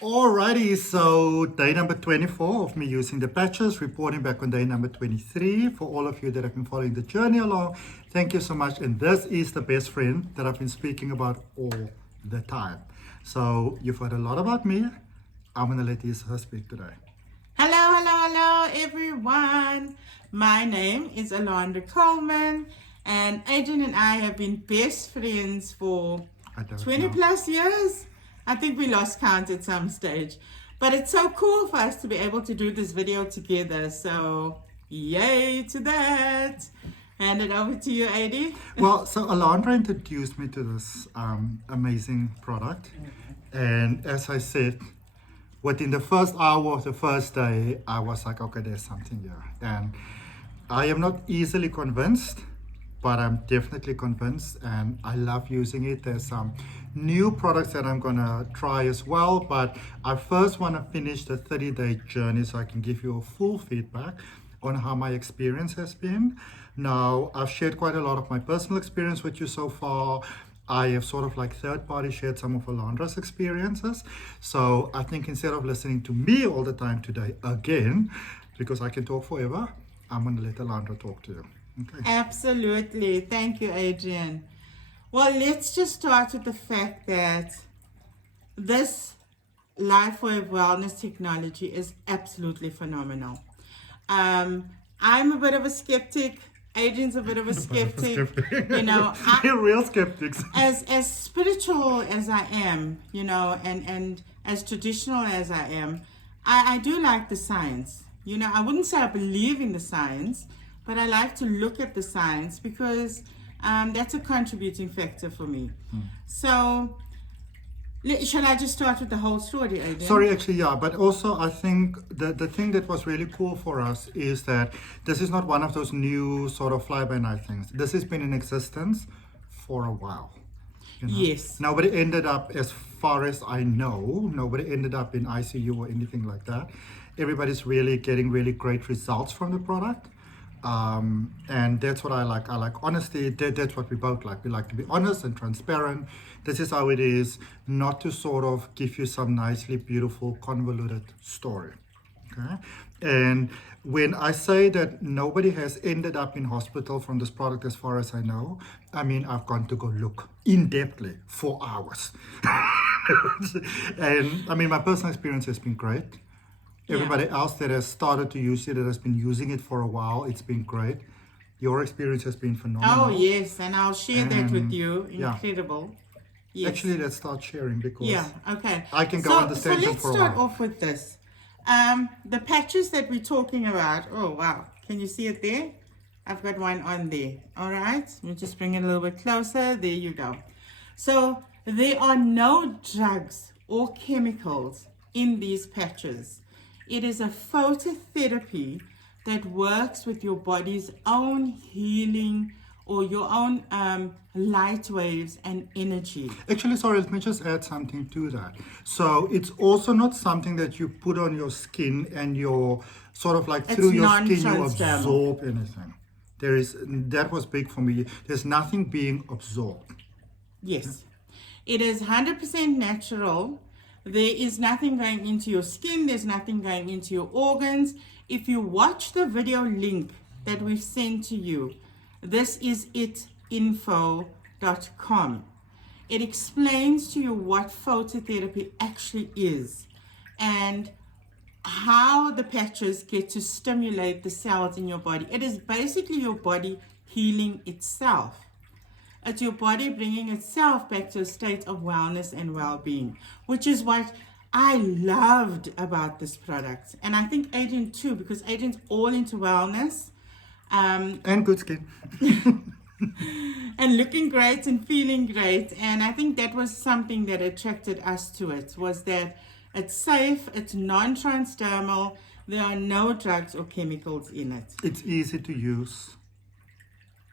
Alrighty, so day number 24 of me using the patches, reporting back on day number 23. For all of you that have been following the journey along, thank you so much. And this is the best friend that I've been speaking about all the time. So you've heard a lot about me. I'm going to let her speak today. Hello, everyone. My name is Alondra Coleman, and Adrian and I have been best friends for 20 plus years. I think we lost count at some stage, but it's so cool for us to be able to do this video together. So yay to that. Hand it over to you, Adi. Well, so Alondra introduced me to this amazing product. And as I said, within the first hour of the first day, I was like, okay, there's something here. And I am not easily convinced, but I'm definitely convinced, and I love using it. There's some new products that I'm gonna try as well, but I first want to finish the 30-day journey so I can give you a full feedback on how my experience has been. Now, I've shared quite a lot of my personal experience with you so far. I have sort of like third-party shared some of Alondra's experiences. So I think instead of listening to me all the time today again, because I can talk forever, I'm gonna let Alondra talk to you. Okay. Absolutely. Thank you, Adrian. Well, let's just start with the fact that this LifeWave wellness technology is absolutely phenomenal. I'm a bit of a skeptic. Adrian's a bit of a skeptic. You know, we're real skeptics. As spiritual as I am, you know, and as traditional as I am, I do like the science. You know, I wouldn't say I believe in the science, but I like to look at the science because that's a contributing factor for me. So, shall I just start with the whole story, Adrian? Sorry, actually, yeah. But also, I think the thing that was really cool for us is that this is not one of those new sort of fly-by-night things. This has been in existence for a while. You know? Yes. Nobody ended up, as far as I know, nobody ended up in ICU or anything like that. Everybody's really getting really great results from the product. And that's what I like. I like honesty. That's what we both like. We like to be honest and transparent. This is how it is, not to sort of give you some nicely beautiful convoluted story. Okay. And when I say that nobody has ended up in hospital from this product as far as I know, I mean, I've gone to go look in-depthly for hours. And I mean, my personal experience has been great. Everybody else that has started to use it, that has been using it for a while, it's been great. Your experience has been phenomenal. Oh, yes, and I'll share that with you. Incredible. Yes. Actually, let's start sharing because okay. I can go on the tangent for a while. So let's start off with this. The patches that we're talking about, oh, wow. Can you see it there? I've got one on there. All right. Let me just bring it a little bit closer. There you go. So there are no drugs or chemicals in these patches. It is a phototherapy that works with your body's own healing or your own light waves and energy. Actually, sorry, let me just add something to that. So it's also not something that you put on your skin and you're sort of like through your skin you absorb anything. That was big for me. There's nothing being absorbed. Yes. It is 100% natural. There is nothing going into your skin. There's nothing going into your organs. If you watch the video link that we've sent to you, this is itinfo.com. It explains to you what phototherapy actually is and how the patches get to stimulate the cells in your body. It is basically your body healing itself. It's your body bringing itself back to a state of wellness and well-being, which is what I loved about this product. And I think Adrian too, because Adrian's all into wellness. And good skin. And looking great and feeling great. And I think that was something that attracted us to it, was that it's safe, it's non-transdermal, there are no drugs or chemicals in it. It's easy to use.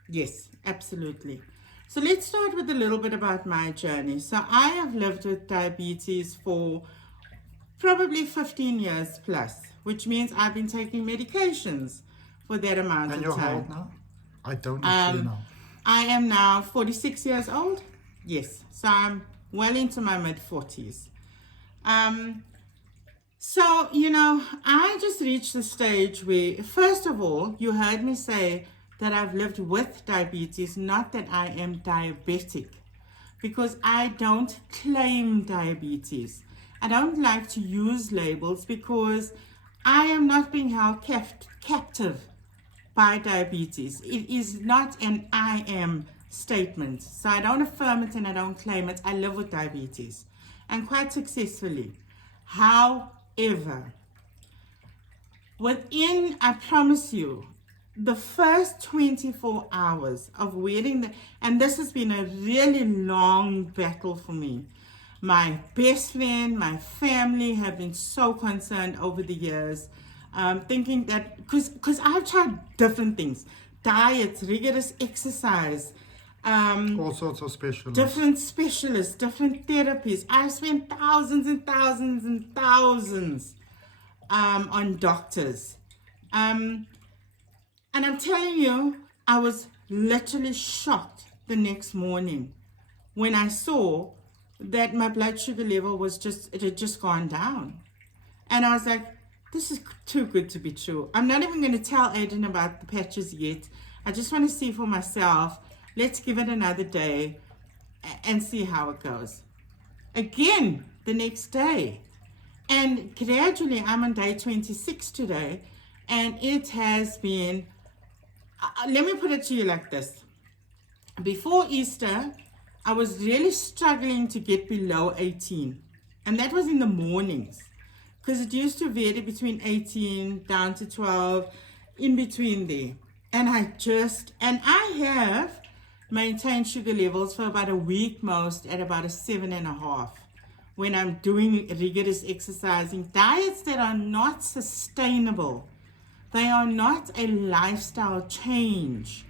Yes, absolutely. So let's start with a little bit about my journey. So I have lived with diabetes for probably 15 years plus, which means I've been taking medications for that amount of time. And you're how old now? I don't actually know. I am now 46 years old. Yes, so I'm well into my mid-40s. So, you know, I just reached the stage where, first of all, you heard me say that I've lived with diabetes, not that I am diabetic, because I don't claim diabetes. I don't like to use labels because I am not being held captive by diabetes. It is not an I am statement. So I don't affirm it and I don't claim it. I live with diabetes and quite successfully. However, within, I promise you, the first 24 hours of wearing and this has been a really long battle for me. My best friend, my family have been so concerned over the years, thinking that, because I've tried different things, diets, rigorous exercise, All sorts of specialists. different specialists, different therapies. I've spent thousands and thousands and thousands on doctors. And I'm telling you, I was literally shocked the next morning when I saw that my blood sugar level it had just gone down. And I was like, this is too good to be true. I'm not even going to tell Aiden about the patches yet. I just want to see for myself. Let's give it another day and see how it goes. Again, the next day. And gradually, I'm on day 26 today. And it has been, let me put it to you like this. Before Easter, I was really struggling to get below 18. And that was in the mornings. Because it used to vary between 18 down to 12, in between there. And I have maintained sugar levels for about a week most at about a 7.5 when I'm doing rigorous exercising. Diets that are not sustainable. They are not a lifestyle change.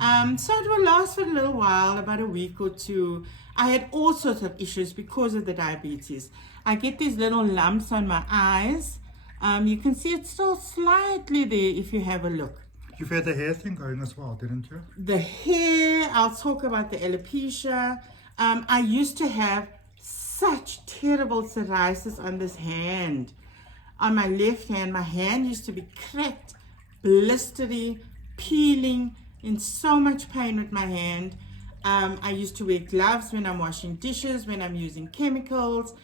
So it will last for a little while, about a week or two. I had all sorts of issues because of the diabetes. I get these little lumps on my eyes. You can see it's still slightly there if you have a look. You've had the hair thing going as well, didn't you? The hair, I'll talk about the alopecia. I used to have such terrible psoriasis on this hand. On my left hand, my hand used to be cracked, blistery, peeling, in so much pain with my hand. I used to wear gloves when I'm washing dishes, when I'm using chemicals,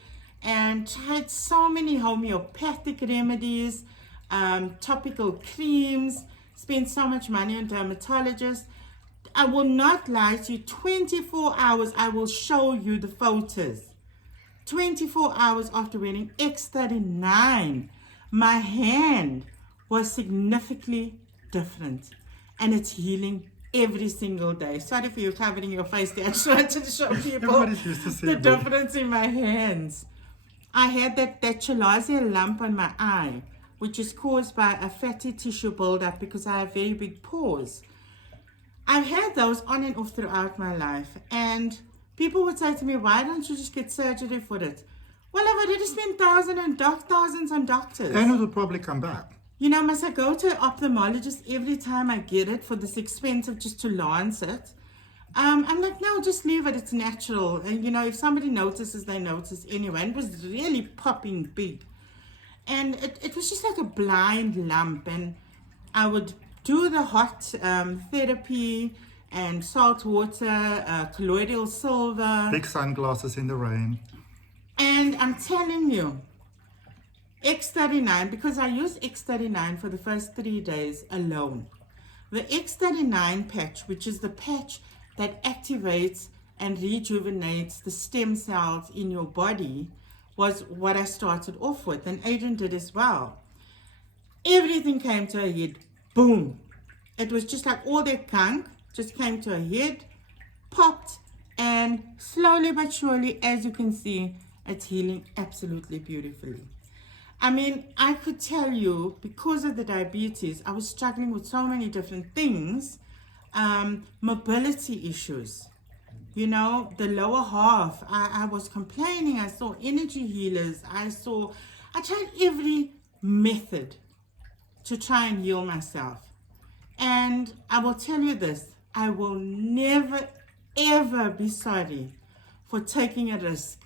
and tried so many homeopathic remedies, topical creams, spent so much money on dermatologists. I will not lie to you, 24 hours, I will show you the photos. 24 hours after wearing X39, my hand was significantly different. And it's healing every single day. Sorry for you covering your face there. I just wanted to show people Everybody's used to see the me. difference in my hands. I had that chalazia lump on my eye, which is caused by a fatty tissue buildup because I have very big pores. I've had those on and off throughout my life. And people would say to me, why don't you just get surgery for it? Well, I've already spent thousands on doctors. And it will probably come back. You know, must I go to an ophthalmologist every time I get it for this expensive just to lance it? I'm like, no, just leave it. It's natural. And, you know, if somebody notices, they notice anyway. And it was really popping big. And it was just like a blind lump. And I would do the hot therapy and salt water, colloidal silver. Big sunglasses in the rain. And I'm telling you, X39, because I used X39 for the first 3 days alone. The X39 patch, which is the patch that activates and rejuvenates the stem cells in your body, was what I started off with, and Adrian did as well. Everything came to a head, boom. It was just like all that gunk just came to a head, popped, and slowly but surely, as you can see, it's healing absolutely beautifully. I mean, I could tell you, because of the diabetes, I was struggling with so many different things. Mobility issues. You know, the lower half, I was complaining. I saw energy healers. I tried every method to try and heal myself. And I will tell you this, I will never, ever be sorry for taking a risk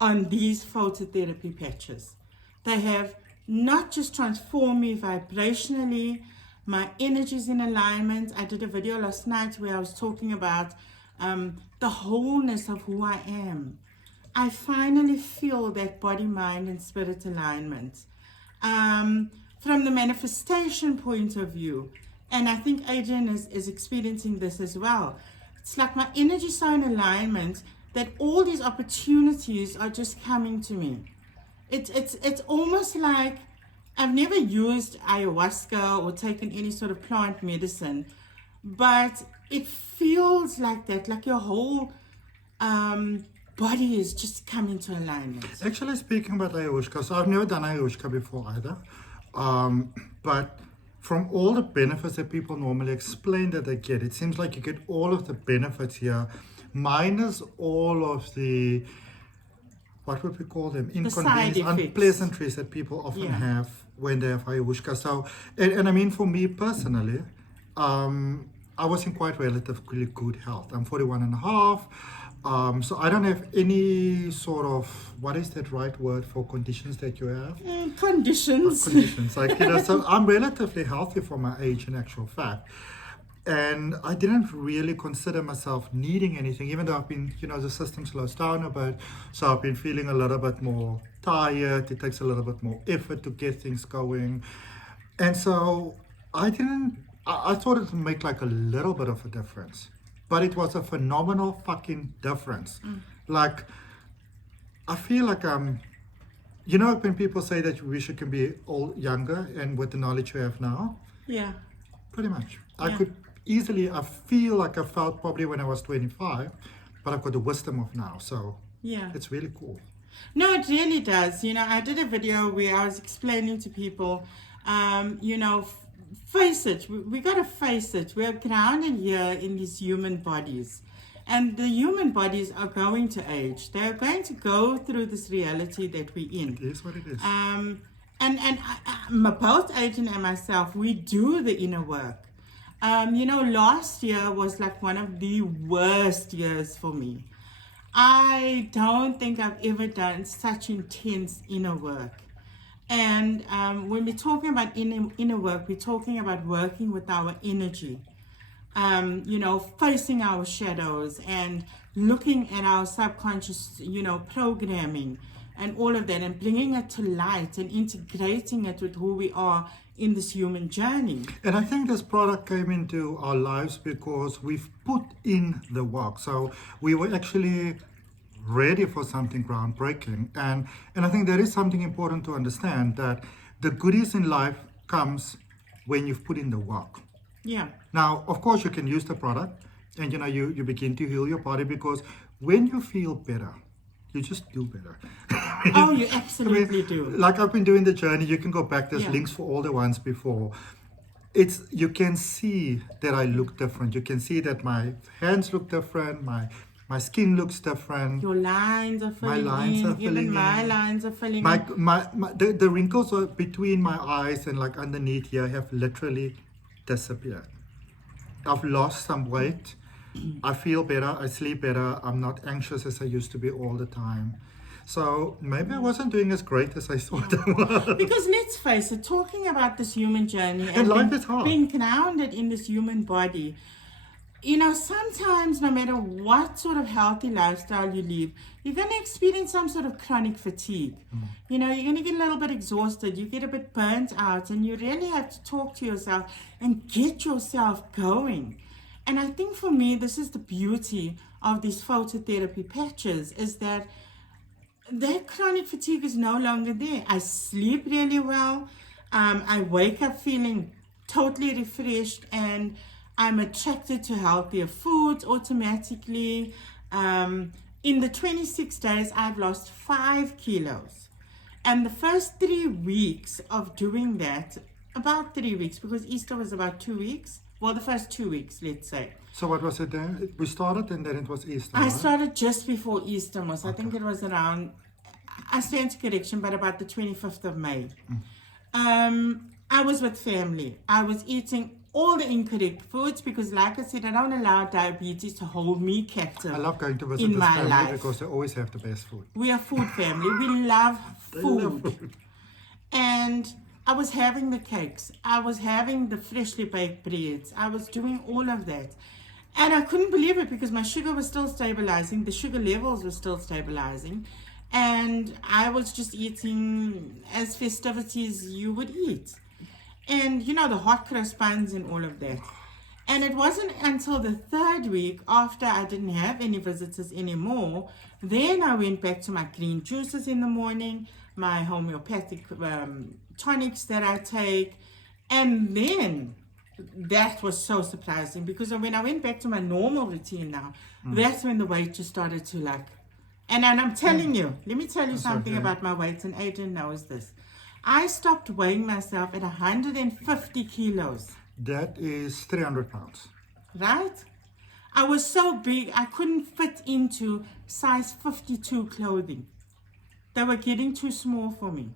on these phototherapy patches. They have not just transformed me vibrationally, my energy's in alignment. I did a video last night where I was talking about the wholeness of who I am. I finally feel that body, mind, and spirit alignment. From the manifestation point of view, and I think Adrian is experiencing this as well. It's like my energy is so in alignment that all these opportunities are just coming to me. It's almost like I've never used ayahuasca or taken any sort of plant medicine, but it feels like that, like your whole body is just coming to alignment. Actually, speaking about ayahuasca, so I've never done ayahuasca before either. But from all the benefits that people normally explain that they get, it seems like you get all of the benefits here, minus all of the, what would we call them, inconvenience, unpleasantries that people often have when they have ayahuasca. So, and I mean, for me personally, I was in quite relatively good health. I'm 41 and a half. So I don't have any sort of, what is that right word for conditions that you have? Conditions. Conditions, like, you know, so I'm relatively healthy for my age in actual fact. And I didn't really consider myself needing anything, even though I've been, you know, the system slows down a bit. So I've been feeling a little bit more tired. It takes a little bit more effort to get things going. And so I thought it would make like a little bit of a difference. But it was a phenomenal fucking difference. Like, I feel like you know, when people say that you wish you can be all younger and with the knowledge you have now? Yeah. Pretty much. I could easily, I feel like I felt probably when I was 25, but I've got the wisdom of now. So yeah, it's really cool. No, it really does. You know, I did a video where I was explaining to people, you know, face it, we got to face it. We're grounded here in these human bodies. And the human bodies are going to age. They're going to go through this reality that we're in. It is what it is. And both Adrian and myself, we do the inner work. You know, last year was like one of the worst years for me. I don't think I've ever done such intense inner work. And when we're talking about inner work, we're talking about working with our energy. You know, facing our shadows and looking at our subconscious, you know, programming and all of that, and bringing it to light and integrating it with who we are in this human journey. And I think this product came into our lives because we've put in the work. So we were actually ready for something groundbreaking. And I think there is something important to understand, that the goodies in life comes when you've put in the work. Yeah. Now, of course, you can use the product and, you know, you begin to heal your body, because when you feel better, you just do better. Oh, you absolutely do. Like I've been doing the journey, you can go back, there's Yeah. links for all the ones before. You can see that I look different. You can see that my hands look different, my skin looks different. Your lines are filling lines in. are filling Even my in. lines are filling The wrinkles are between my eyes and like underneath here have literally disappeared. I've lost some weight. I feel better. I sleep better. I'm not anxious as I used to be all the time. So maybe I wasn't doing as great as I thought I was. Because let's face it, talking about this human journey And life is hard. being grounded in this human body, you know, sometimes no matter what sort of healthy lifestyle you live, you're going to experience some sort of chronic fatigue. You know, you're going to get a little bit exhausted, you get a bit burnt out, and you really have to talk to yourself and get yourself going. And I think for me, this is the beauty of these phototherapy patches, is that chronic fatigue is no longer there. I sleep really well. I wake up feeling totally refreshed, and I'm attracted to healthier foods automatically. In the 26 days, I've lost 5 kilos. And the first 3 weeks of doing that, about 3 weeks, because Easter was about 2 weeks. Well, the first 2 weeks, let's say. So what was it then? We started and then it was Easter. I right? started just before Easter, Mos. I think it was around, I stand to correction, but about the 25th of May. I was with family. I was eating all the incorrect foods because, like I said, I don't allow diabetes to hold me captive. I love going to visit in this my family life. because they always have the best food. We are food family. We love food. And I was having the cakes, I was having the freshly baked breads, I was doing all of that. And I couldn't believe it because my sugar was still stabilizing, the sugar levels were still stabilizing, and I was just eating as festivities you would eat. And you know, the hot cross buns and all of that. And it wasn't until the third week, after I didn't have any visitors anymore, then I went back to my green juices in the morning, my homeopathic tonics that I take. And then that was so surprising because when I went back to my normal routine now, that's when the weight just started to like. And I'm telling you, let me tell you something about my weight, and Adrian knows this. I stopped weighing myself at 150 kilos. That is 300 pounds. Right? I was so big, I couldn't fit into size 52 clothing. They were getting too small for me.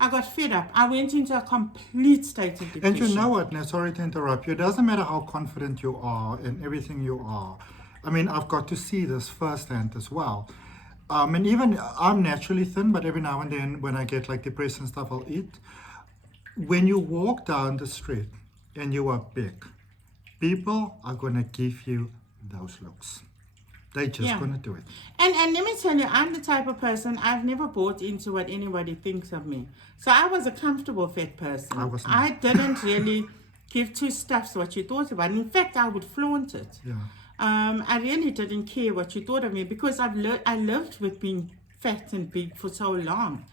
I got fed up. I went into a complete state of depression. And you know what, now, sorry to interrupt you, it doesn't matter how confident you are in everything you are. I mean, I've got to see this firsthand as well. And even I'm naturally thin, but every now and then when I get like depressed and stuff, I'll eat. When you walk down the street and you are big, people are going to give you those looks. They're just going to do it. And let me tell you, I'm the type of person, I've never bought into what anybody thinks of me. So I was a comfortable fat person. I didn't really give two stuffs what you thought about. In fact, I would flaunt it. Yeah. I really didn't care what you thought of me because I lived with being fat and big for so long.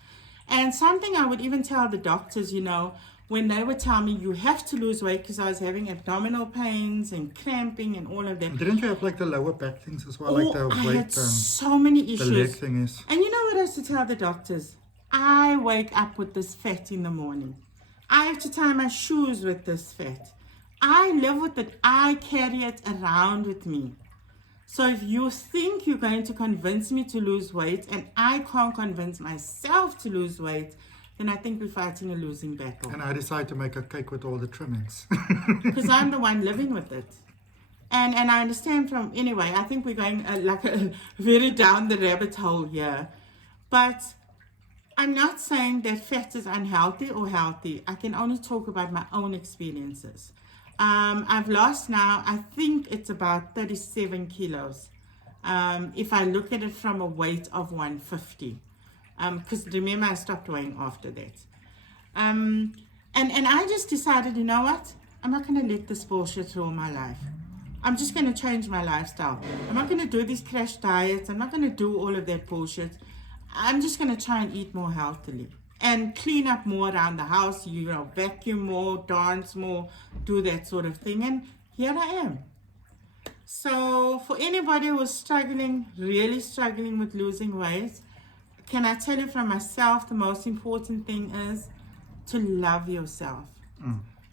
And something I would even tell the doctors, you know, when they would tell me you have to lose weight because I was having abdominal pains and cramping and all of that. Didn't you have like the lower back things as well? Like the I weight, had so many issues. the leg thing is. And you know what I used to tell the doctors? I wake up with this fat in the morning. I have to tie my shoes with this fat. I live with it. I carry it around with me. So if you think you're going to convince me to lose weight and I can't convince myself to lose weight, then I think we're fighting a losing battle. And I decided to make a cake with all the trimmings. Because I'm the one living with it. And I understand from, anyway, I think we're going very down the rabbit hole here. But I'm not saying that fat is unhealthy or healthy. I can only talk about my own experiences. I've lost now, I think it's about 37 kilos. If I look at it from a weight of 150. Because remember, I stopped weighing after that. And I just decided, you know what? I'm not going to let this bullshit rule my life. I'm just going to change my lifestyle. I'm not going to do these crash diets. I'm not going to do all of that bullshit. I'm just going to try and eat more healthily. And clean up more around the house, you know, vacuum more, dance more, do that sort of thing. And here I am. So for anybody who's struggling, really struggling with losing weight, can I tell you from myself, the most important thing is to love yourself.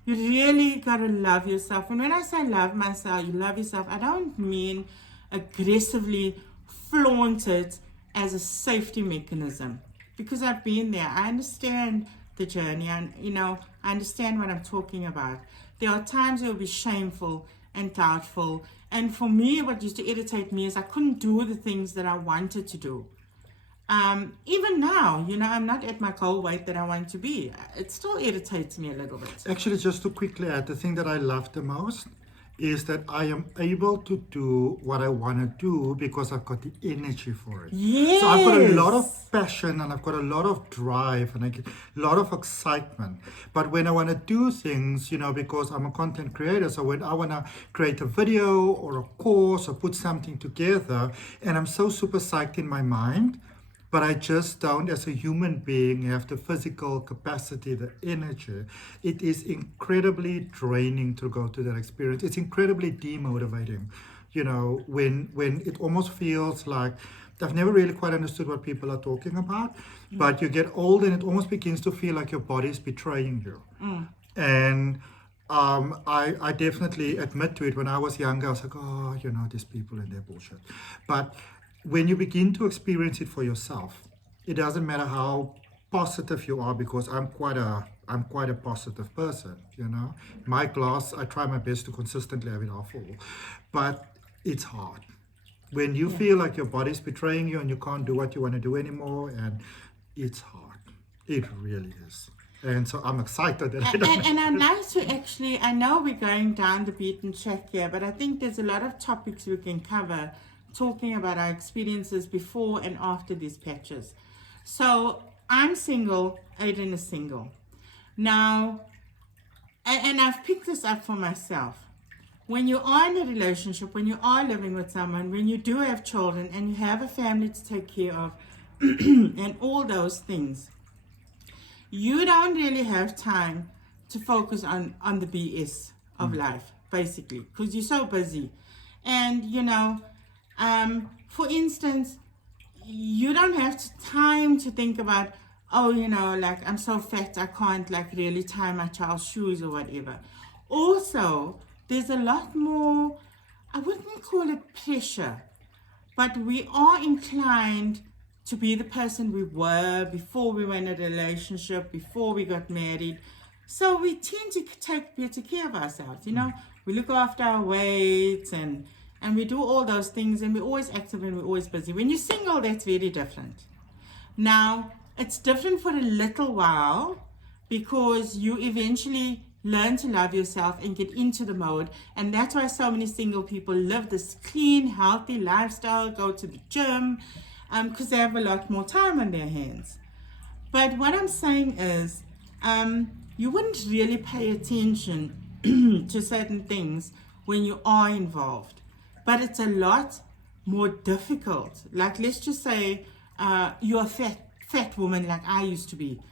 You really got to love yourself. And when I say love myself, you love yourself, I don't mean aggressively flaunt it as a safety mechanism. Because I've been there. I understand the journey and, you know, I understand what I'm talking about. There are times it will be shameful and doubtful. And for me, what used to irritate me is I couldn't do the things that I wanted to do. Even now, you know, I'm not at my goal weight that I want to be. It still irritates me a little bit. Actually, just to quickly add, the thing that I love the most is that I am able to do what I want to do because I've got the energy for it. Yes. So I've got a lot of passion and I've got a lot of drive and I get a lot of excitement. But when I want to do things, you know, because I'm a content creator, so when I want to create a video or a course or put something together, and I'm so super psyched in my mind, but I just don't, as a human being, have the physical capacity, the energy. It is incredibly draining to go to that experience. It's incredibly demotivating, you know, when it almost feels like, I've never really quite understood what people are talking about, but you get old and it almost begins to feel like your body's betraying you. And I definitely admit to it. When I was younger, I was like, oh, you know, these people and their bullshit. But when you begin to experience it for yourself, it doesn't matter how positive you are, because I'm quite a positive person, you know. My glass, I try my best to consistently have it half full, but it's hard. When you feel like your body's betraying you and you can't do what you want to do anymore, and it's hard. It really is. And so I'm excited that I don't. And I'd like to actually, I know we're going down the beaten track here, but I think there's a lot of topics we can cover talking about our experiences before and after these patches. So I'm single, Aiden is single. Now, and I've picked this up for myself. When you are in a relationship, when you are living with someone, when you do have children and you have a family to take care of, and all those things, you don't really have time to focus on the BS of life, basically, because you're so busy. And, you know, for instance, you don't have time to think about, oh, you know, like, I'm so fat, I can't, like, really tie my child's shoes or whatever. Also, there's a lot more, I wouldn't call it pressure, but we are inclined to be the person we were before we were in a relationship, before we got married. So we tend to take better care of ourselves, you know. We look after our weight and we do all those things, and we're always active and we're always busy. When you're single, that's very different. Now, it's different for a little while because you eventually learn to love yourself and get into the mode. And that's why so many single people live this clean, healthy lifestyle, go to the gym, because they have a lot more time on their hands. But what I'm saying is, you wouldn't really pay attention to certain things when you are involved. But it's a lot more difficult. Like, let's just say you're a fat woman like I used to be.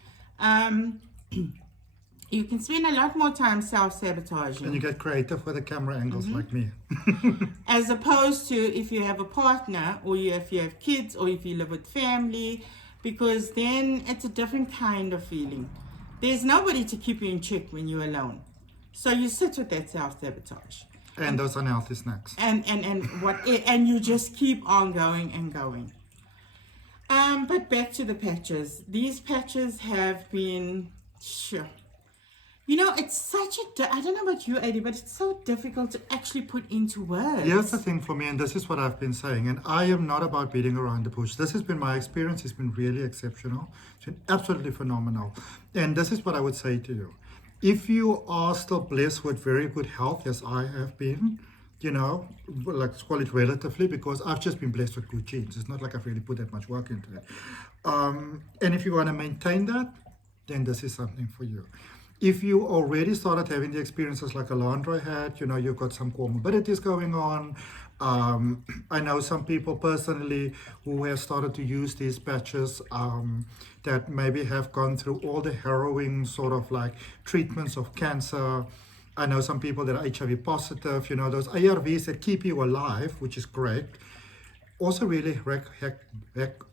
You can spend a lot more time self-sabotaging. And you get creative with the camera angles like me. As opposed to if you have a partner, or if you have kids, or if you live with family, because then it's a different kind of feeling. There's nobody to keep you in check when you're alone. So you sit with that self-sabotage. And those unhealthy snacks. And you just keep on going and going. But back to the patches. These patches have been, sure. You know, it's such a, I don't know about you, Adi, but it's so difficult to actually put into words. Here's the thing for me, and this is what I've been saying, and I am not about beating around the bush. This has been my experience. It's been really exceptional. It's been absolutely phenomenal. And this is what I would say to you. If you are still blessed with very good health, as I have been, you know, let's call it relatively, because I've just been blessed with good genes. It's not like I've really put that much work into it. And if you want to maintain that, then this is something for you. If you already started having the experiences like Alondra had, you know, you've got some comorbidities going on. I know some people personally who have started to use these patches that maybe have gone through all the harrowing sort of like treatments of cancer. I know some people that are HIV positive, you know, those ARVs that keep you alive, which is great. Also really wreak havoc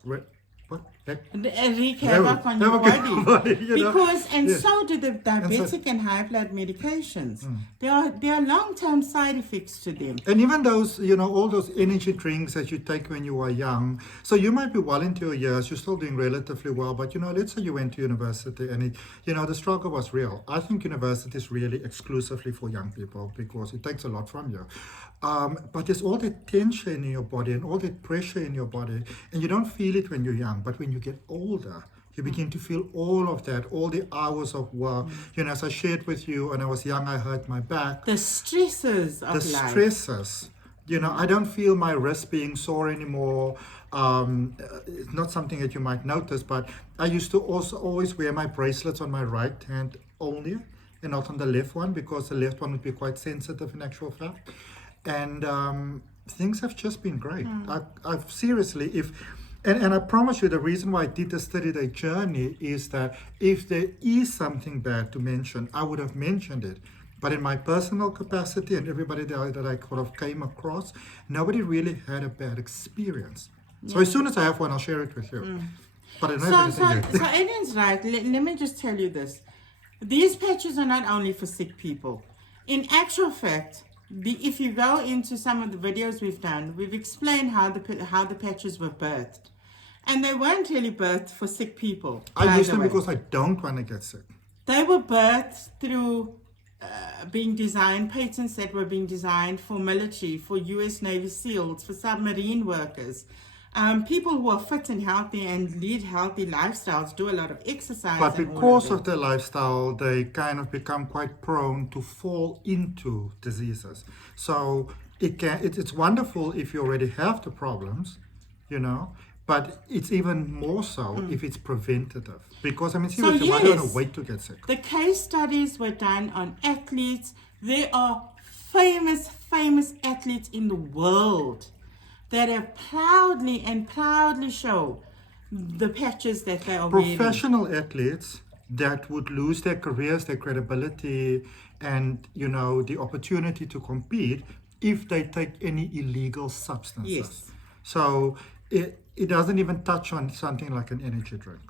on your body. You know? Because, and yes. so do the diabetic and high blood medications. There are long-term side effects to them. And even those, you know, all those energy drinks that you take when you are young. So you might be well into your years, you're still doing relatively well, but, you know, let's say you went to university and, it, you know, the struggle was real. I think university is really exclusively for young people because it takes a lot from you. But there's all that tension in your body and all that pressure in your body, and you don't feel it when you're young, but when you get older, you begin to feel all of that, all the hours of work. You know, as I shared with you, when I was young, I hurt my back. The stresses of life. The stresses. You know, I don't feel my wrist being sore anymore. It's not something that you might notice, but I used to also always wear my bracelets on my right hand only and not on the left one, because the left one would be quite sensitive in actual fact. And things have just been great. I've seriously, and I promise you, the reason why I did this 30-day journey is that if there is something bad to mention, I would have mentioned it. But in my personal capacity and everybody that I kind of came across, nobody really had a bad experience. So as soon as I have one, I'll share it with you. But I don't have anything yet. So Adrian's right. Let me just tell you this. These patches are not only for sick people. In actual fact, if you go into some of the videos we've done, we've explained how the patches were birthed. And they weren't really birthed for sick people. I use them because I don't want to get sick. They were birthed through being designed, patents that were being designed for military, for US Navy SEALs, for submarine workers. People who are fit and healthy and lead healthy lifestyles do a lot of exercise. But and all because of of their lifestyle, they kind of become quite prone to fall into diseases. So it's wonderful if you already have the problems, you know, but it's even more so if it's preventative. Because I mean, seriously, why do you want to wait to get sick? The case studies were done on athletes. There are famous athletes in the world that have proudly show the patches that they are wearing. Professional athletes that would lose their careers, their credibility, and you know the opportunity to compete if they take any illegal substances. Yes. So it doesn't even touch on something like an energy drink.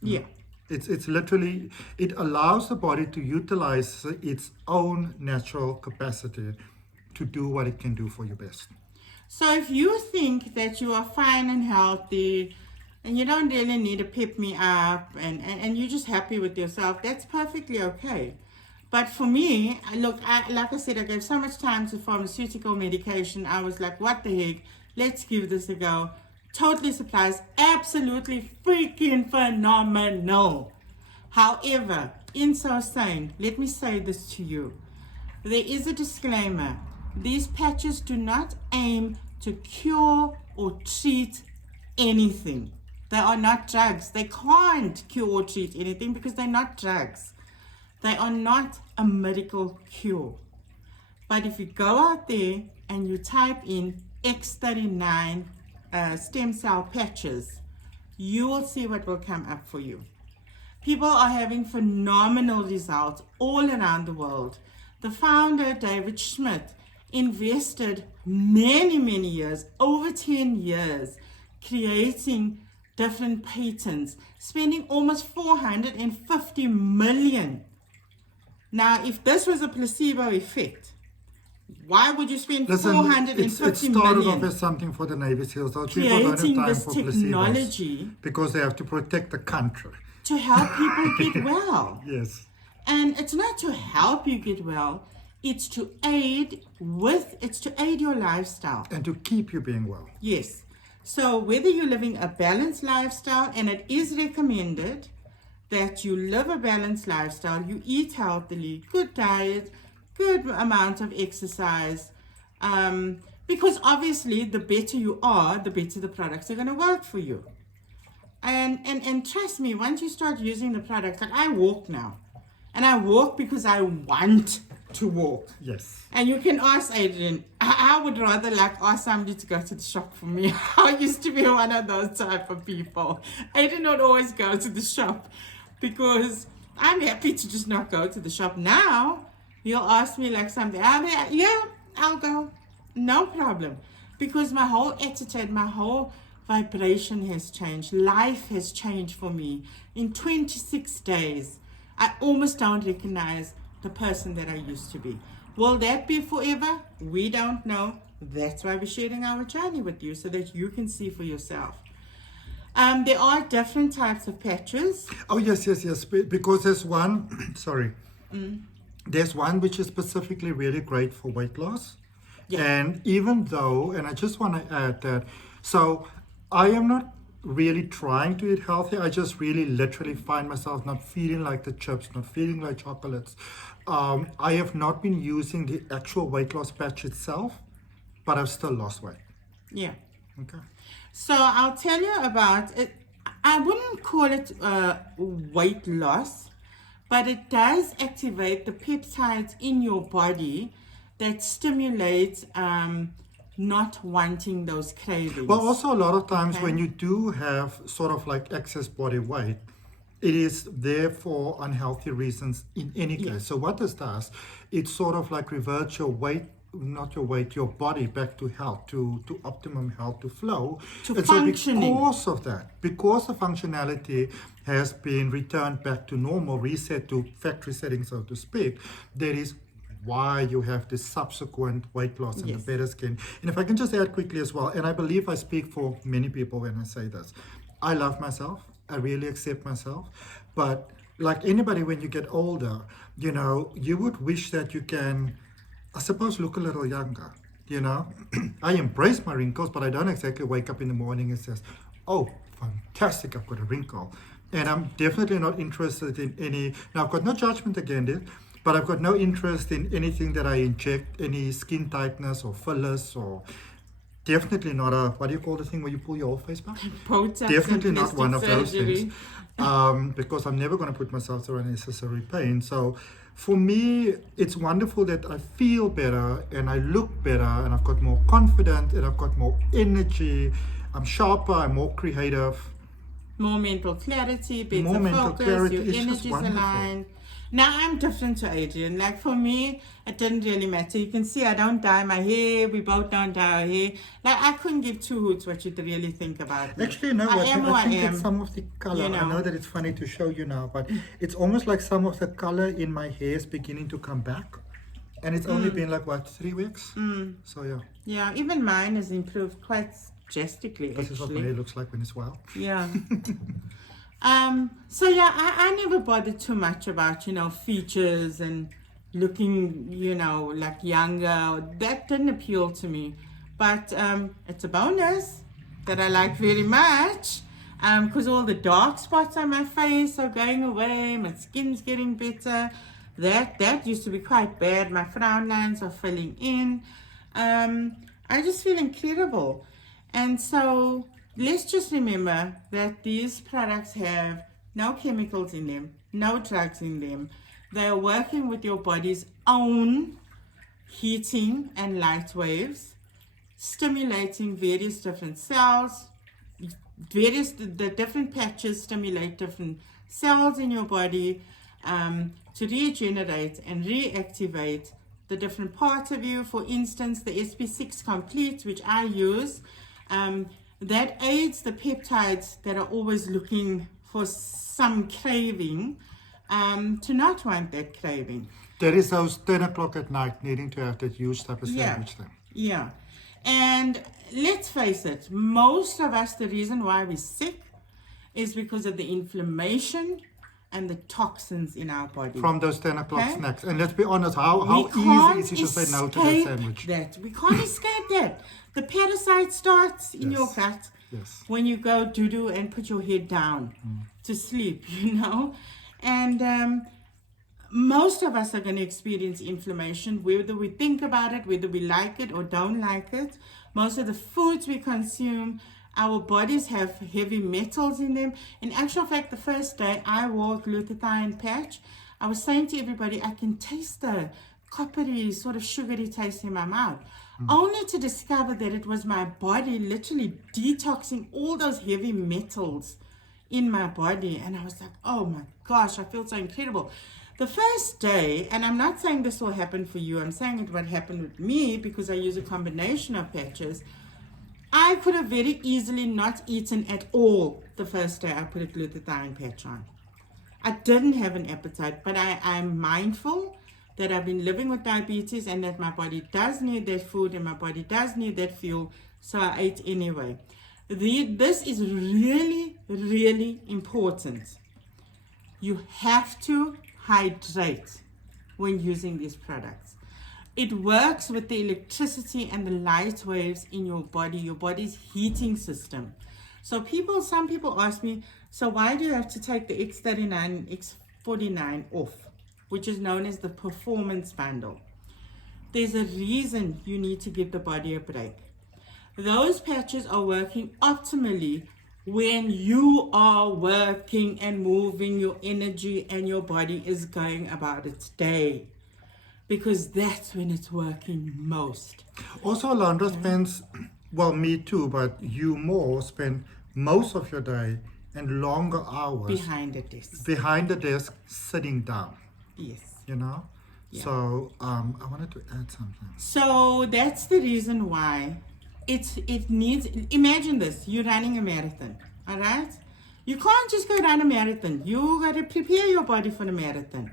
Yeah. It's literally, it allows the body to utilize its own natural capacity to do what it can do for you best. So if you think that you are fine and healthy and you don't really need to pep me up and you're just happy with yourself, that's perfectly okay. But for me, look, like I said, I gave so much time to pharmaceutical medication. I was like, what the heck? Let's give this a go. Totally supplies, absolutely freaking phenomenal. However, in so saying, let me say this to you. There is a disclaimer. These patches do not aim to cure or treat anything. They are not drugs. They can't cure or treat anything because they're not drugs. They are not a medical cure. But if you go out there and you type in X39 stem cell patches, you will see what will come up for you. People are having phenomenal results all around the world. The founder, David Schmidt, invested many years, over 10 years, creating different patents, spending almost 450 million. Now, if this was a placebo effect, why would you spend 450 it started million off as something for the Navy SEALs. Those people don't have creating time this for technology placebos because they have to protect the country. to help people get well? Yes. And it's not to help you get well, it's to aid your lifestyle. And to keep you being well. Yes. So whether you're living a balanced lifestyle, and it is recommended that you live a balanced lifestyle, you eat healthily, good diet, good amount of exercise, because obviously the better you are, the better the products are going to work for you. And trust me, once you start using the products, like I walk now, and I walk because I want to walk. Yes. And you can ask Adrian. I would rather like ask somebody to go to the shop for me. I used to be one of those type of people. Adrian would always go to the shop because I'm happy to just not go to the shop. Now, he'll ask me like something. I'll be like, yeah, I'll go. No problem. Because my whole attitude, my whole vibration has changed. Life has changed for me. In 26 days, I almost don't recognize the person that I used to be. Will that be forever? We don't know. That's why we're sharing our journey with you so that you can see for yourself. There are different types of patches. Oh, yes. Because there's one, sorry. There's one which is specifically really great for weight loss. Yeah. And even though, and I just want to add that, so I am not really trying to eat healthy. I just really literally find myself not feeling like the chips, not feeling like chocolates. I have not been using the actual weight loss patch itself, but I've still lost weight. Yeah. Okay. So I'll tell you about it. I wouldn't call it weight loss, but it does activate the peptides in your body that stimulate not wanting those cravings. Well, also a lot of times when you do have sort of like excess body weight, it is there for unhealthy reasons in any case. So what this does, it sort of like reverts your weight, not your weight, your body back to health, to optimum health, to flow. To and functioning. So because of that, because the functionality has been returned back to normal, reset to factory settings, so to speak, there is why you have this subsequent weight loss and the better skin. And if I can just add quickly as well, and I believe I speak for many people when I say this, I love myself. I really accept myself. But like anybody, when you get older, you know, you would wish that you can, I suppose, look a little younger. You know, I embrace my wrinkles, but I don't exactly wake up in the morning and says, oh, fantastic, I've got a wrinkle. And I'm definitely not interested in any, now I've got no judgment against it, but I've got no interest in anything that I inject, any skin tightness or fillers, or definitely not a, what do you call the thing where you pull your whole face back? Botox. Definitely not one of those surgery. things, because I'm never going to put myself through unnecessary pain. So for me, it's wonderful that I feel better and I look better and I've got more confidence and I've got more energy. I'm sharper, I'm more creative. More mental clarity, better More mental focus, clarity. your It's just energy's wonderful. aligned. Now I'm different to Adrian. Like for me, it didn't really matter. You can see I don't dye my hair. We both don't dye our hair. Like I couldn't give two hoots what you'd really think about me. Actually, you know I what? am who I think I am, it's some of the color. you know. I know that it's funny to show you now, but it's almost like some of the color in my hair is beginning to come back. And it's only been like, what, 3 weeks? So yeah, Yeah, even mine has improved quite drastically. this is what my hair looks like when it's wild. Yeah. So yeah, I never bothered too much about, features and looking, like younger. That didn't appeal to me. But it's a bonus that I like very much, because all the dark spots on my face are going away, my skin's getting better. That used to be quite bad. My frown lines are filling in. I just feel incredible. And so let's just remember that these products have no chemicals in them, no drugs in them. They are working with your body's own heating and light waves, stimulating various different cells. The different patches stimulate different cells in your body to regenerate and reactivate the different parts of you. For instance, the SP6 Complete, which I use, that aids the peptides that are always looking for some craving to not want that craving. There is those 10 o'clock at night needing to have that huge type of Yeah. sandwich thing. Yeah. And let's face it, most of us, the reason why we're sick is because of the inflammation and the toxins in our body. From those 10 o'clock Okay. snacks. And let's be honest, how We easy can't is it to say no to that escape sandwich? that. We can't escape that. The parasite starts in your Yes. gut Yes. when you go doo-doo and put your head down to sleep, And most of us are going to experience inflammation, whether we think about it, whether we like it or don't like it. Most of the foods we consume, our bodies have heavy metals in them. In actual fact, the first day I wore a glutathione patch, I was saying to everybody, I can taste the coppery, sort of sugary taste in my mouth. Only to discover that it was my body literally detoxing all those heavy metals in my body. And I was like, oh my gosh, I feel so incredible. The first day, and I'm not saying this will happen for you, I'm saying it what happened with me because I use a combination of patches. I could have very easily not eaten at all the first day I put a glutathione patch on. I didn't have an appetite, but I'm mindful that I've been living with diabetes and that my body does need that food and my body does need that fuel, so I ate anyway. This is really, really important. You have to hydrate when using these products. It works with the electricity and the light waves in your body, your body's heating system. So some people ask me, so why do you have to take the X39 and X49 off, which is known as the performance bundle? There's a reason you need to give the body a break. Those patches are working optimally when you are working and moving your energy and your body is going about its day, because that's when it's working most. Also, Alondra spends, well, me too, but you more spend most of your day and longer hours Behind the desk. behind the desk sitting down, Yes. Yeah. So I wanted to add something. So that's the reason why it needs, imagine this, you're running a marathon, all right? You can't just go run a marathon. You got to prepare your body for the marathon.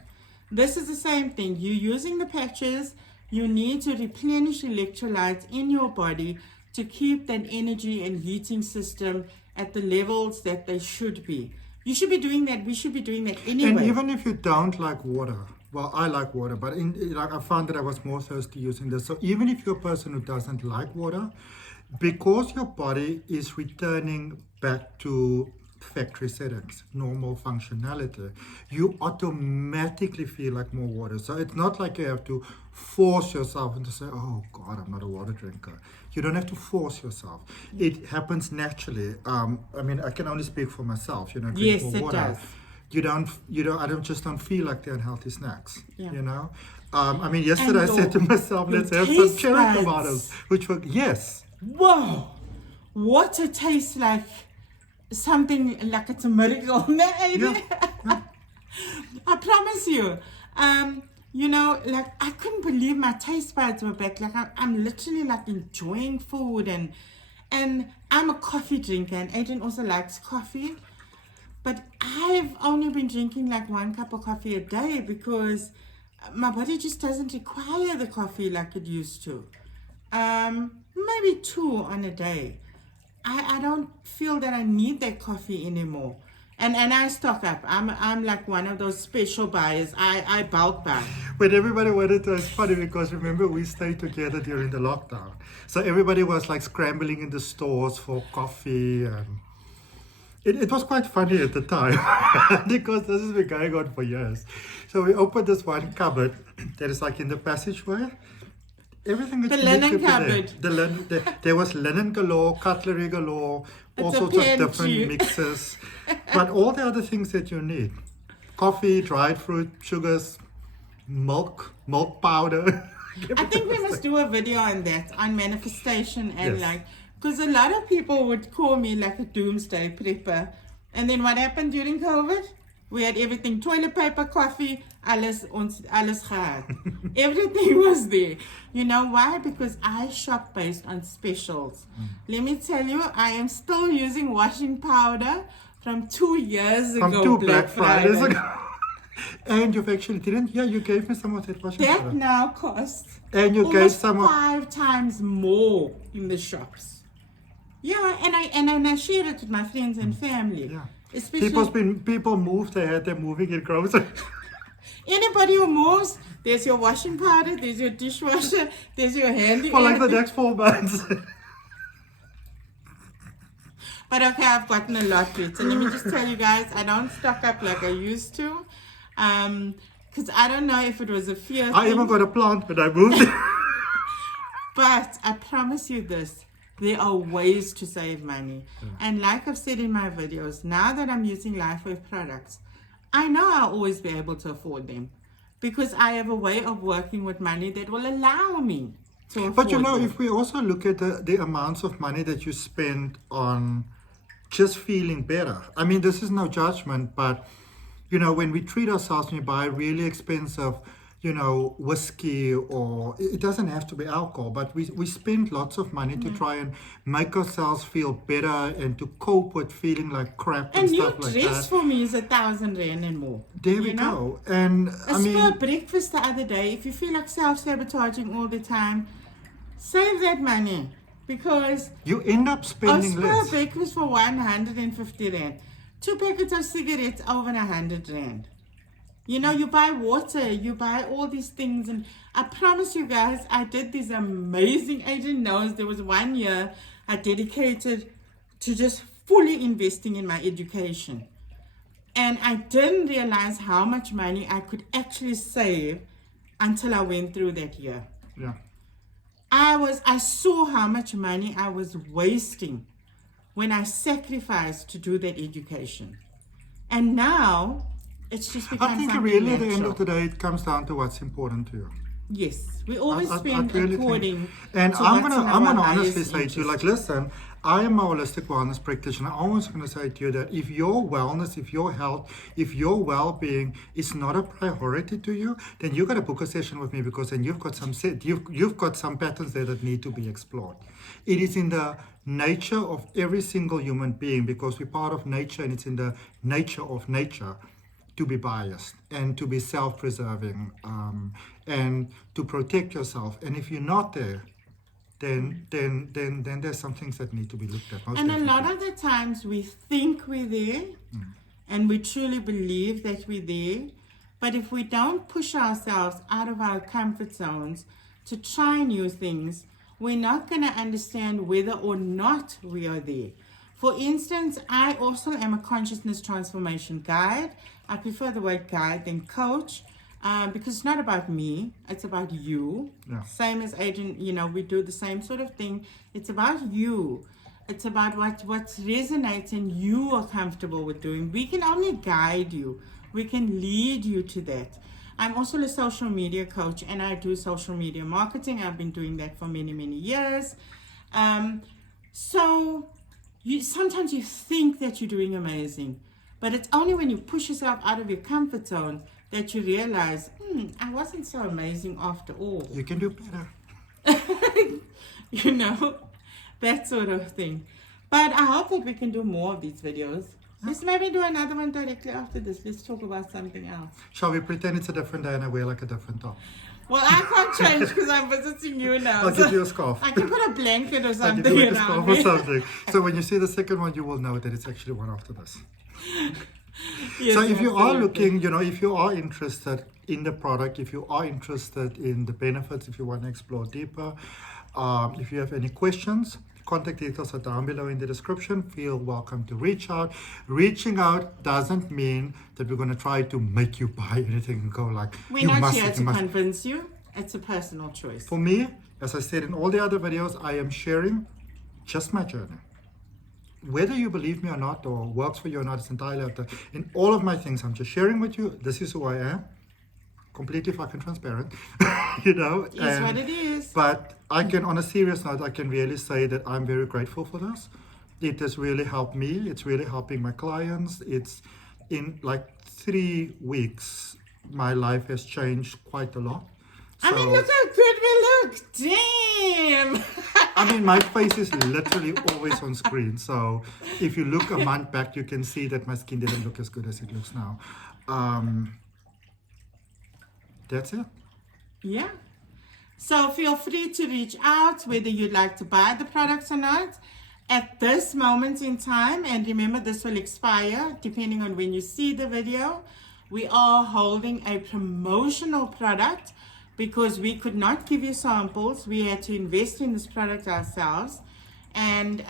This is the same thing. You're using the patches. You need to replenish electrolytes in your body to keep that energy and heating system at the levels that they should be. You should be doing that. We should be doing that anyway. And even if you don't like water, well, I like water, but like I found that I was more thirsty using this. So even if you're a person who doesn't like water, because your body is returning back to factory settings, normal functionality, you automatically feel like more water. So it's not like you have to force yourself and to say, oh God, I'm not a water drinker. You don't have to force yourself. It happens naturally. I mean, I can only speak for myself, drink Yes, more it water. does. I don't feel like they're unhealthy snacks, Yeah. I mean, yesterday I said to myself, let's have some taste cherry buds. tomatoes, which were, yes. Whoa, water tastes like something like it's a miracle. No, Yeah. I promise you. Like I couldn't believe my taste buds were back. Like I'm literally like enjoying food and I'm a coffee drinker and Adrian also likes coffee. But I've only been drinking like 1 cup of coffee a day because my body just doesn't require the coffee like it used to. Maybe 2 on a day. I don't feel that I need that coffee anymore. And I stock up. I'm like one of those special buyers. I bulk buy. But everybody wanted to, it's funny because remember we stayed together during the lockdown. So everybody was like scrambling in the stores for coffee and it was quite funny at the time because this has been going on for years. So we opened this one cupboard that is like in the passageway. Everything is The linen cupboard. There was linen galore, cutlery galore, all It's a sorts of pantry. different mixes. But all the other things that you need. Coffee, dried fruit, sugars, milk powder. I think we must do a video on that, on manifestation and Yes. because a lot of people would call me like a doomsday prepper. And then what happened during COVID? We had everything, toilet paper, coffee, alles gehad. Everything was there. You know why? Because I shop based on specials. Let me tell you, I am still using washing powder from 2 years ago. From 2 Black Fridays ago. And you've actually you gave me some of that washing That powder. now costs And you gave almost some of 5 times more in the shops. Yeah, and I share it with my friends and family. Yeah. Especially People move, they had them moving it groceries. anybody who moves, there's your washing powder, there's your dishwasher, there's your handy. For like the next 4 months. But okay, I've gotten a lot better. Let me just tell you guys, I don't stock up like I used to. Because I don't know if it was a fear I thing. even got a plant when I moved. But I promise you this, there are ways to save money. And like I've said in my videos, now that I'm using LifeWave products, I know I'll always be able to afford them because I have a way of working with money that will allow me to afford But them. if we also look at the amounts of money that you spend on just feeling better. I mean, this is no judgment, but, when we treat ourselves, when we buy really expensive, whiskey, or it doesn't have to be alcohol, but we spend lots of money to try and make ourselves feel better and to cope with feeling like crap and A new stuff like dress that. for me is 1,000 rand and more. There we you know? go. And A spur breakfast the other day, if you feel like self-sabotaging all the time, save that money because you end up a spending spur less. breakfast for 150 rand. 2 packets of cigarettes over 100 rand. You buy water, you buy all these things, and I promise you guys, I did these amazing, Adrian knows, there was 1 year I dedicated to just fully investing in my education. And I didn't realize how much money I could actually save until I went through that year. Yeah. I saw how much money I was wasting when I sacrificed to do that education. And now it's just become I think something really at the natural. end of the day, it comes down to what's important to you. Yes, we always I spend really according think, and to I'm what's gonna in I'm our gonna highest honestly say to you, like, interest. listen, I am a holistic wellness practitioner. I'm always gonna say to you that if your wellness, if your health, if your well-being is not a priority to you, then you gotta book a session with me because then you've got some patterns there that need to be explored. It is in the nature of every single human being because we're part of nature, and it's in the nature of nature to be biased and to be self-preserving and to protect yourself. And if you're not there, then there's some things that need to be looked at. Most And a definitely. lot of the times we think we're there and we truly believe that we're there. But if we don't push ourselves out of our comfort zones to try new things, we're not going to understand whether or not we are there. For instance, I also am a consciousness transformation guide. I prefer the word guide than coach because it's not about me, it's about you. Yeah. Same as Adrian, you know, we do the same sort of thing. It's about you. It's about what resonates and you are comfortable with doing. We can only guide you. We can lead you to that. I'm also a social media coach and I do social media marketing. I've been doing that for many, many years. So sometimes you think that you're doing amazing, but it's only when you push yourself out of your comfort zone that you realize, I wasn't so amazing after all. You can do better. You know, that sort of thing. But I hope that we can do more of these videos. Let's maybe do another one directly after this. Let's talk about something else. Shall we pretend it's a different day and I wear like a different top? Well, I can't change because I'm visiting you now. I'll give you a scarf. I can put a blanket or I'll something give you like a around scarf me. or something. So when you see the second one, you will know that it's actually one after this. Yes, So if you are absolutely. looking, you know, if you are interested in the product, if you are interested in the benefits, if you want to explore deeper, if you have any questions, contact details are down below in the description. Feel welcome to reach out. Reaching out doesn't mean that we're going to try to make you buy anything and go like, We're you not must, here you to must. convince you. It's a personal choice. For me, as I said in all the other videos, I am sharing just my journey. Whether you believe me or not, or works for you or not, it's entirely up to in all of my things. I'm just sharing with you. This is who I am. Completely fucking transparent, you know. It is what it is. But I can, on a serious note, I can really say that I'm very grateful for this. It has really helped me. It's really helping my clients. It's in like 3 weeks, my life has changed quite a lot. I mean, look how good we look. Damn. I mean, my face is literally always on screen. So if you look a month back, you can see that my skin didn't look as good as it looks now. That's it. Yeah. So feel free to reach out whether you'd like to buy the products or not at this moment in time. And remember, this will expire depending on when you see the video. We are holding a promotional product because we could not give you samples. We had to invest in this product ourselves. And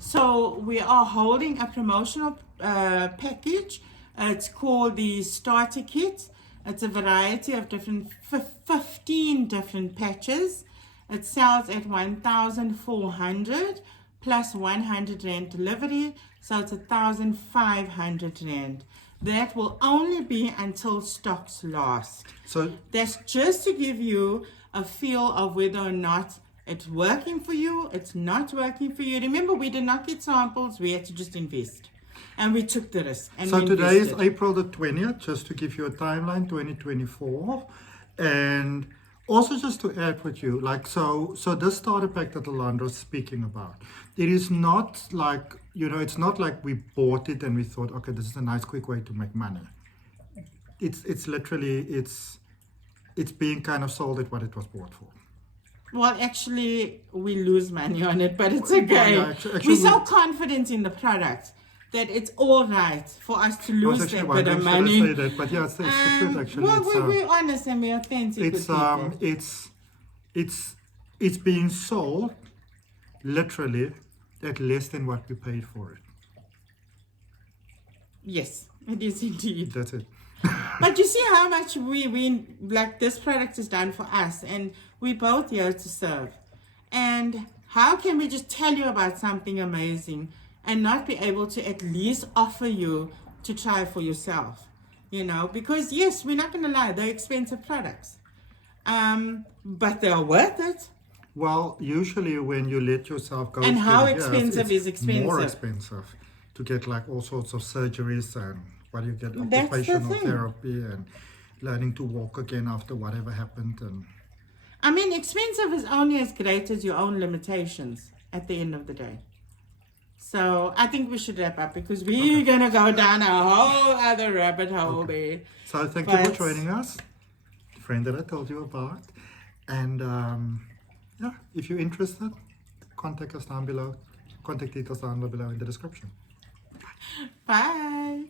so we are holding a promotional package. It's called the starter kit. It's a variety of different, 15 different patches. It sells at 1,400 plus 100 Rand delivery. So it's 1,500 Rand. That will only be until stocks last. So That's just to give you a feel of whether or not it's working for you, it's not working for you. Remember, we did not get samples, we had to just invest. And we took the risk. And So we today is invested. April the 20th, just to give you a timeline, 2024. And also just to add with you, like, so this starter pack that Alandra's speaking about, it is not like, you know, it's not like we bought it and we thought, okay, this is a nice quick way to make money. It's literally, it's being kind of sold at what it was bought for. Well, actually, we lose money on it, but it's okay. Yeah, actually, We're so confident in the product that it's all right for us to I was lose actually that bit wondering, of should I money. say that? But yeah, it's the truth actually. Well, we're honest and we're authentic with people. It's being sold literally at less than what we paid for it. Yes, it is indeed. That's it. But you see how much we like this product is done for us, and we both here to serve. And how can we just tell you about something amazing and not be able to at least offer you to try for yourself? You know, because yes, we're not going to lie, they're expensive products, but they're worth it. Well, usually when you let yourself go, And through how the years, expensive it's is expensive? More expensive to get like all sorts of surgeries and what do you get, That's the occupational thing. therapy and learning to walk again after whatever happened. And I mean, expensive is only as great as your own limitations at the end of the day. So I think we should wrap up because we're going to go down a whole other rabbit hole there. so thank you for But- joining us, the friend that I told you about. And yeah, if you're interested, contact us down below. Contact details down below in the description. Bye.